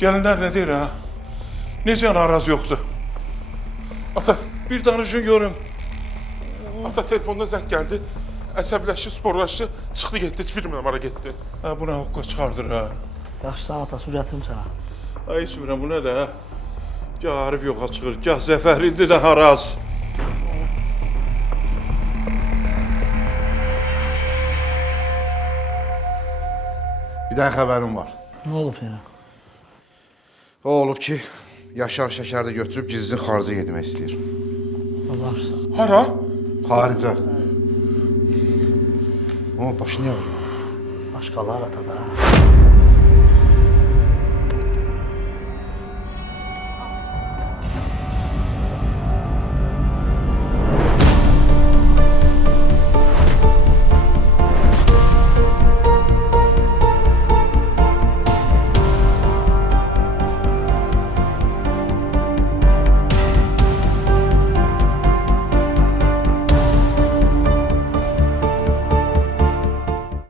Gəlinlər nə deyir ha? Necə naraz yoxdur? Ata, bir danışın görüm. Ata telefonda zəng gəldi. Əsəbləşdi, sporlaşdı, çıxdı getdi, heç bilmirəm hara getdi. Ha, bu nə haqqa çıxardır ha? Yaxşı, sən ata, su gətirim sənə. Ay, heç bilmirəm, bu nə də ha? Gah Arif yoxa çıxır, gah Zəfər, indi də haraz. Bir dənə xəbərim var. Nə olub yəni? O olub ki, Yaşar şəkərdə götürüb gizlin xaricə getmək istəyir. Allah aşkına. Hara? Xaricə. Ama başı niyə var? Başqalar atada.